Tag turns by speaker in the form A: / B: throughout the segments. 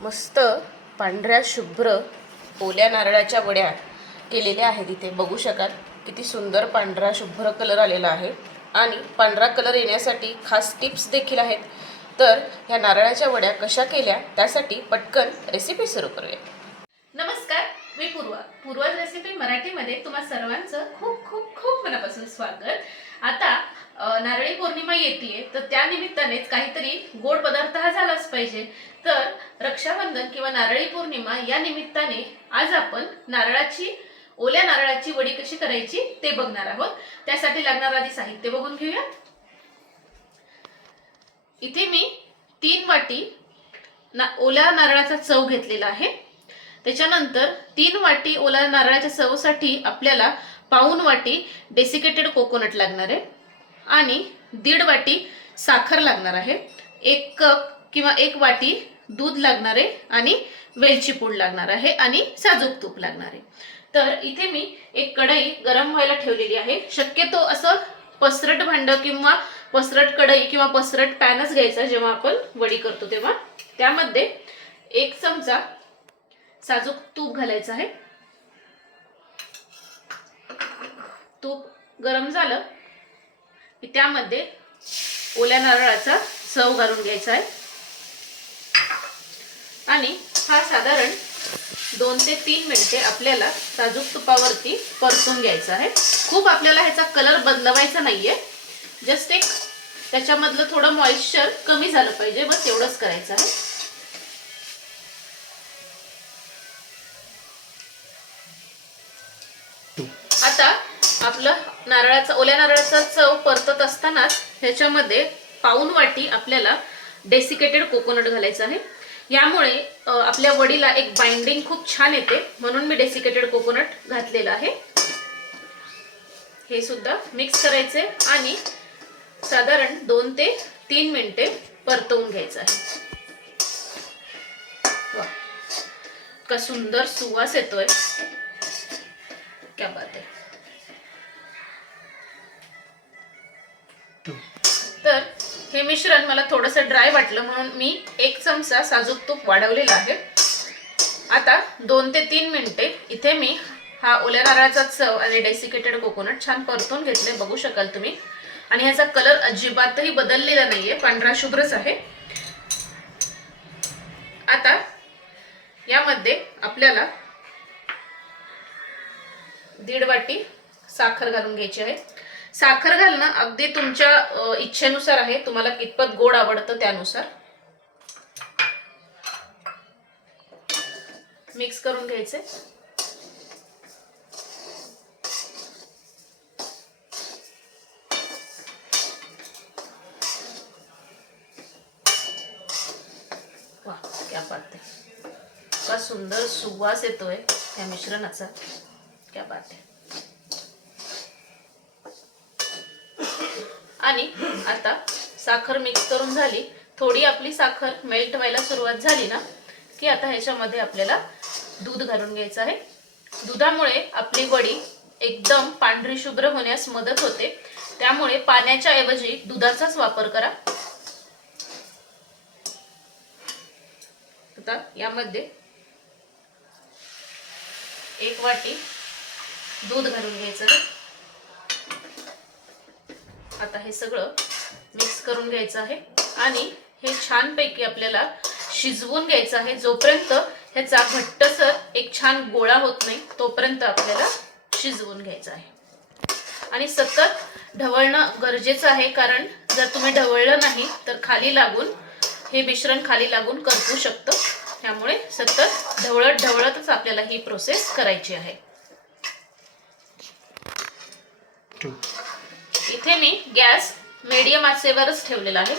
A: मस्त पांढऱ्या शुभ्र ओल्या नारळाच्या वड्या केलेल्या आहेत इथे. बघू शकाल किती सुंदर पांढरा शुभ्र कलर आलेला आहे. आणि पांढरा कलर येण्यासाठी खास टिप्स देखील आहेत. तर ह्या नारळाच्या वड्या कशा केल्या त्यासाठी पटकन रेसिपी सुरू करूया.
B: नमस्कार मी पूर्वा. पूर्वाज रेसिपी मराठीमध्ये तुम्हा सर्वांचं खूप खूप खूप मनापासून स्वागत. आता नारळी पौर्णिमा येते तर त्या निमित्तानेच काहीतरी गोड पदार्थ हा झालाच पाहिजे. तर रक्षाबंधन किंवा नारळी पौर्णिमा या निमित्ताने आज आपण नारळाची ओल्या नारळाची वडी कशी करायची ते बघणार आहोत. त्यासाठी लागणार आधी साहित्य बघून घेऊया. इथे मी तीन वाटी ना ओल्या नारळाचा चव घेतलेला आहे. त्याच्यानंतर तीन वाटी ओला नारळाच्या चवसाठी आपल्याला पाऊन वाटी डेसिकेटेड कोकोनट लागणार आहे. आणि दीड वाटी साखर लागणार आहे. एक कप किंवा एक वाटी दूध लागणार आहे आणि वेलची पूड लागणार आहे आणि साजूक तूप लागणार आहे. तर इथे मी एक कढई गरम व्हायला ठेवलेली आहे. शक्यतो असं पसरट भांड किंवा पसरट कढई किंवा पसरट पॅनच घ्यायचा जेव्हा आपण वडी करतो तेव्हा. त्यामध्ये एक चमचा साजूक तूप घालायचं आहे. तूप गरम झालं की त्यामध्ये ओल्या नारळाचा चव घालून घ्यायचा आहे. आणि हा साधारण दोन ते तीन मिनिटे आपल्याला साजूक तुपावरती परतून घ्यायचा आहे. खूप आपल्याला ह्याचा कलर बदलवायचा नाहीये. जस्ट एक त्याच्यामधलं थोडं मॉइश्चर कमी झालं पाहिजे बस एवढंच करायचं आहे. आता आपलं नारळाचा ओल्या नारळाचा चव परतत असतानाच ह्याच्यामध्ये पाऊन वाटी आपल्याला डेसिकेटेड कोकोनट घालायचं आहे. यामुळे आपल्या वडीला एक बाइंडिंग खूप छान येते. म्हणून मी डेसिकेटेड कोकोनट घातलेलं आहे. हे सुद्धा मिक्स करायचे आणि साधारण दोन ते तीन मिनिटे परतवून घ्यायचं आहे. का सुंदर सुवास येतोय. क्या बात आहे तर हे मिश्रण मला थोडंसं ड्राय वाटलं म्हणून मी एक चमचा साजूक तूप वाढवलेला आहे. आता दोन ते तीन मिनिटे इथे मी हा ओल्या नारळाचा चव आणि डेसिकेटेड कोकोनट छान परतून घेतले बघू शकाल तुम्ही. आणि ह्याचा कलर अजिबातही बदललेला नाहीये पांढरा शुभ्रच आहे. आता यामध्ये आपल्याला दीड वाटी साखर घालून घ्यायची आहे. साखर घालणं अगदी तुमच्या इच्छेनुसार आहे. तुम्हाला कितपत गोड आवडतं त्यानुसार. मिक्स करून घ्यायचे. वा क्या बात का सुंदर सुवास येतोय त्या मिश्रणाचा. क्या बात आणि आता साखर मिक्स करून झाली. थोडी आपली साखर मेल्ट व्हायला सुरुवात झाली ना की आता ह्याच्यामध्ये आपल्याला दूध घालून घ्यायचं आहे. दुधामुळे आपली वडी एकदम पांढरी शुभ्र होण्यास मदत होते. त्यामुळे पाण्याच्या ऐवजी दुधाचाच वापर करा. आता यामध्ये एक वाटी दूध घालून घ्यायचं. आता हे सगळं मिक्स करून घ्यायचं आहे. आणि हे छानपैकी आपल्याला शिजवून घ्यायचं आहे. जोपर्यंत ह्याचा घट्टसर एक छान गोळा होत नाही तोपर्यंत आपल्याला शिजवून घ्यायचं आहे. आणि सतत ढवळणं गरजेचं आहे. कारण जर तुम्ही ढवळलं नाही तर खाली लागून हे मिश्रण खाली लागून करपू शकतं. त्यामुळे सतत ढवळत ढवळतच आपल्याला ही प्रोसेस करायची आहे. इथे मी गॅस मीडियम आचेवरच ठेवलेला आहे.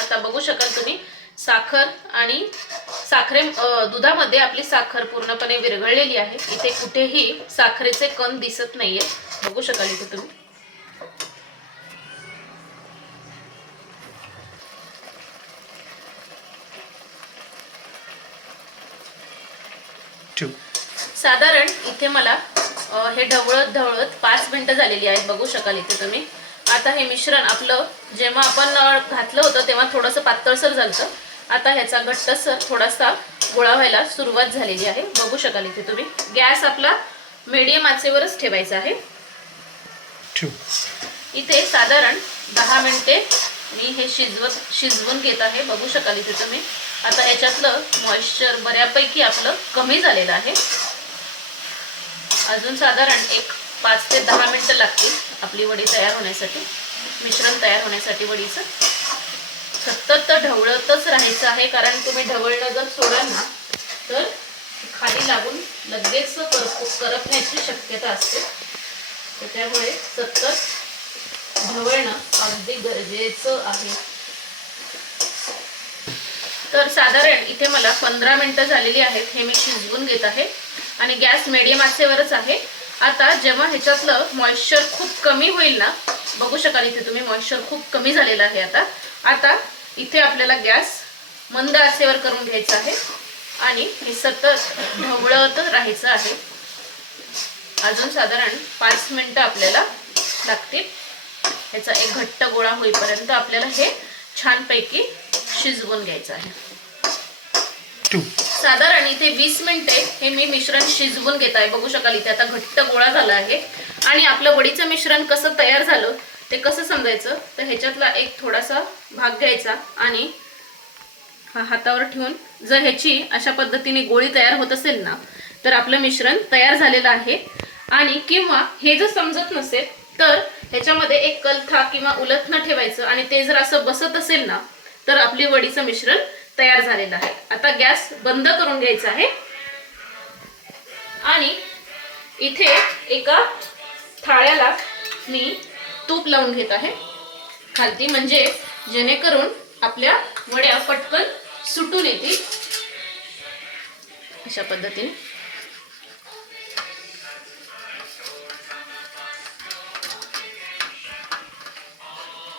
B: आता बघू शकाल तुम्ही साखर आणि साखरे दुधामध्ये आपली साखर पूर्णपणे विरघळलेली आहे. इथे कुठेही साखरेचे कण दिसत नाहीये. बघू शकाल इथे तुम्ही. साधारण इथे मला हे ढवळत ढवळत पाच मिनिटं झालेली आहेत बघू शकाल इथे तुम्ही. आता हे मिश्रण आपलं जेव्हा आपण घातलं होतं तेव्हा थोडंसं पातळसर झालं आता ह्याचा घट्टसर थोडासा गोळा व्हायला सुरुवात झालेली आहे. बघू शकाल इथे तुम्ही. गॅस आपला मीडियम आचेवरच ठेवायचा आहे. इथे साधारण दहा मिनिटे मी हे शिजवत शिजवून घेत आहे. बघू शकाल इथे तुम्ही. आता ह्याच्यातलं मॉइश्चर बऱ्यापैकी आपलं कमी झालेलं आहे. अजून साधारण एक पाच ते दहा मिनटं लागतील आपली वडी तयार होण्यासाठी मिश्रण तयार होण्यासाठी वडीचं. सतत ढवळतच राहायचं आहे कारण तुम्ही ढवळणं जर सोडाल ना तर खाली लागून लगेच करप करपण्याची शक्यता असते. तर त्यामुळे सतत ढवळणं अगदी गरजेचं आहे. तर साधारण इथे मला पंधरा मिनटं झालेली आहेत हे मी शिजवून घेत आहे. आणि गॅस मिडियम आचेवरच आहे. आता जेव्हा ह्याच्यातलं मॉइश्चर खूप कमी होईल ना बघू शकाल इथे तुम्ही मॉइश्चर खूप कमी झालेलं आहे आता. आता इथे आपल्याला गॅस मंद आचेवर करून घ्यायचा आहे. आणि हे सतत ढवळत राहायचं आहे. अजून साधारण पाच मिनटं आपल्याला लागतील. याचा एक घट्ट गोळा होईपर्यंत आपल्याला हे छानपैकी शिजवून घ्यायचं आहे. साधारण इथे वीस मिनिटे हे मी मिश्रण शिजवून घेत आहे. बघू शकाल इथे आता घट्ट गोळा झाला आहे. आणि आपलं वडीचं मिश्रण कसं तयार झालं ते कसं समजायचं तर ह्याच्यातला एक थोडासा भाग घ्यायचा आणि हा हातावर ठेवून जर ह्याची अशा पद्धतीने गोळी तयार होत असेल ना तर आपलं मिश्रण तयार झालेलं आहे. आणि किंवा हे जर समजत नसेल तर ह्याच्यामध्ये एक कलथा किंवा उलथणं ठेवायचं आणि ते जर असं बसत असेल ना तर आपली वडीचं मिश्रण तयार झालेला आहे. आता गॅस बंद करून घ्यायचा आहे. आणि इथे एका थाळ्याला मी तूप लावून घेत आहे. खालती म्हणजे जेणेकरून आपल्या वड्या पटकन सुटून येतील. अशा पद्धतीने.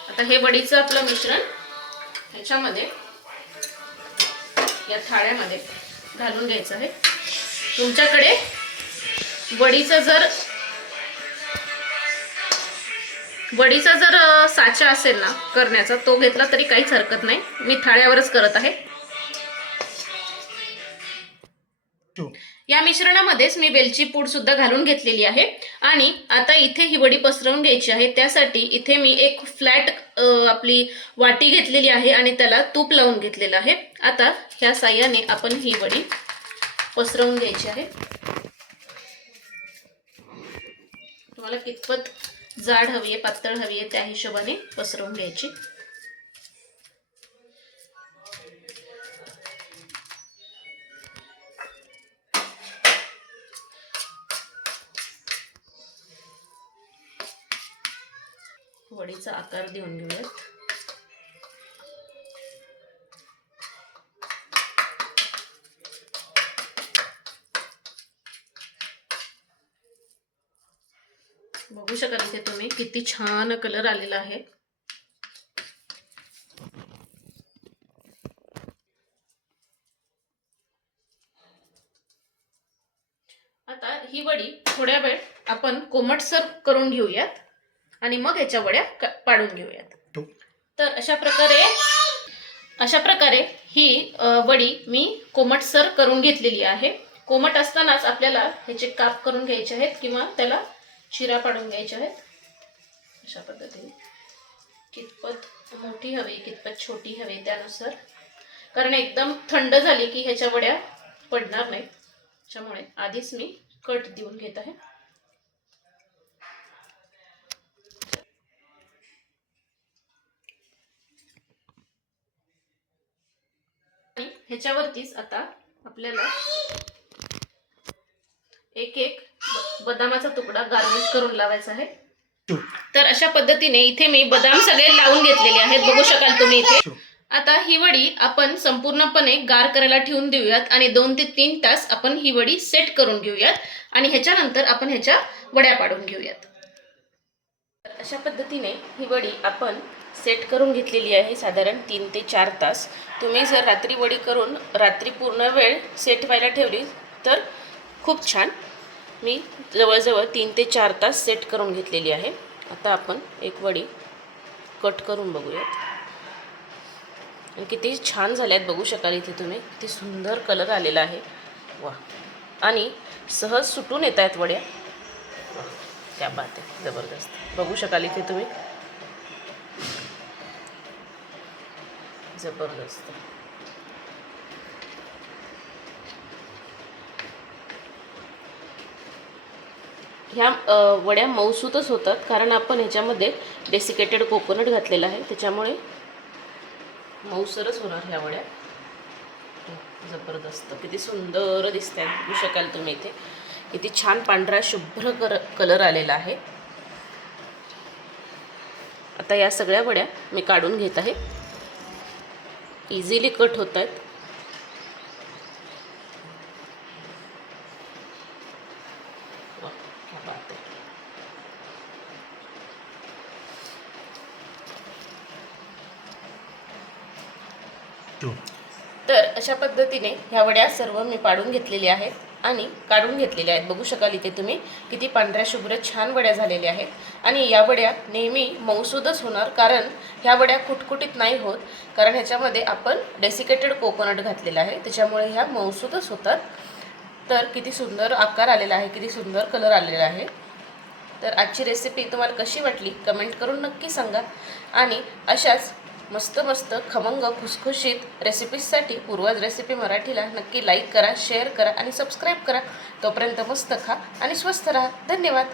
B: आता हे वडीचं आपलं मिश्रण ह्याच्यामध्ये या थाळ्यामध्ये घालून घ्यायचं आहे. तुमच्याकडे वडीचं जर वडीचा जर साचा असेल ना करण्याचा तो घेतला तरी काहीच हरकत नाही. मी थाळ्यावरच करत आहे. या मिश्रणामध्येच मी वेलची पूड सुद्धा घालून घेतलेली आहे. आणि आता इथे ही वडी पसरवून घ्यायची आहे. त्यासाठी इथे मी एक फ्लॅट आपली वाटी घेतलेली आहे आणि त्याला तूप लावून घेतलेलं आहे. आता ह्या साह्याने आपण ही वडी पसरवून घ्यायची आहे. तुम्हाला कितपत जाड हवी आहे पातळ हवी आहे त्या हिशोबाने पसरवून घ्यायची. वडीचा आकार देऊन घेऊयात. बघू शकाल इथे तुम्ही किती छान कलर आलेला आहे. आता ही वडी थोड्या वेळ आपण कोमटसर करून घेऊयात. आणि मग ह्याच्या वड्या पाडून घेऊयात.
C: ठेव
B: तर अशा प्रकारे अशा प्रकारे ही वडी मी कोमटसर करून घेतलेली आहे. कोमट असतानाच आपल्याला ह्याचे काप करून घ्यायचे आहेत किंवा त्याला चिरा पाडून घ्यायचे आहेत. अशा पद्धतीने. कितपत मोठी हवी कितपत छोटी हवी त्यानुसार. कारण एकदम थंड झाली की ह्याच्या वड्या पडणार नाहीत त्यामुळे आधीच मी कट देऊन घेत आहे आणि ह्याच्यावरतीच आता आपल्याला एक एक बदामाचा तुकडा गार्निश करून लावायचा आहे. तर अशा पद्धतीने इथे मी बदाम सगळे लावून घेतलेले आहेत. बघू शकाल तुम्ही इथे. आता ही वडी आपण संपूर्णपणे गार करायला ठेवून देऊयात आणि दोन ते तीन तास आपण ही वडी सेट करून घेऊयात आणि ह्याच्यानंतर आपण ह्याच्या वड्या पाडून घेऊयात. तर अशा पद्धतीने ही वडी आपण सेट करून घेतलेली आहे साधारण तीन ते चार तास. तुम्ही जर रात्री वडी करून रात्री पूर्ण वेळ सेट व्हायला ठेवली तर खूप छान. मी जवळजवळ तीन ते चार तास सेट करून घेतलेली आहे. आता आपण एक वडी कट करून बघूयात. आणि किती छान झाले आहेत बघू शकाल इथे तुम्ही. किती सुंदर कलर आलेला आहे. वा आणि सहज सुटून येत आहेत वड्या. त्या बात आहे जबरदस्त. बघू शकाल इथे तुम्ही. जबरदस्त. ह्या वड्या मऊसूतच होतात कारण आपण ह्याच्यामध्ये डेसिकेटेड कोकोनट घातलेला आहे. त्याच्यामुळे मऊसरच होणार ह्या वड्या. जबरदस्त. किती सुंदर दिसत आहेत बघू शकाल तुम्ही इथे. किती छान पांढरा शुभ्र कर कलर आलेला आहे. आता या सगळ्या वड्या मी काढून घेत आहे. इझिली कट होत आहेत. तर अशा पद्धतीने ह्या वड्या सर्व मी पाडून घेतलेल्या आहेत. आणि काढून घेतलेल्या आहेत. बघू शकाल इथे तुम्ही किती पांढऱ्या शुभ्र छान वड्या झालेल्या आहेत. आणि या वड्या नेहमी मऊसूदच होणार कारण ह्या वड्या कुटकुटीत नाही होत. कारण ह्याच्यामध्ये आपण डेसिकेटेड कोकोनट घातलेलं आहे. त्याच्यामुळे ह्या मऊसूदच होतात. तर किती सुंदर आकार आलेला आहे. किती सुंदर कलर आलेला आहे. तर आजची रेसिपी तुम्हाला कशी वाटली? कमेंट करून नक्की सांगा. आणि अशाच मस्त मस्त खमंग खुसखुशीत रेसिपीजसाठी पूर्वज रेसिपी मराठीला नक्की लाईक करा शेअर करा आणि सबस्क्राईब करा. तोपर्यंत मस्त खा आणि स्वस्थ राहा. धन्यवाद.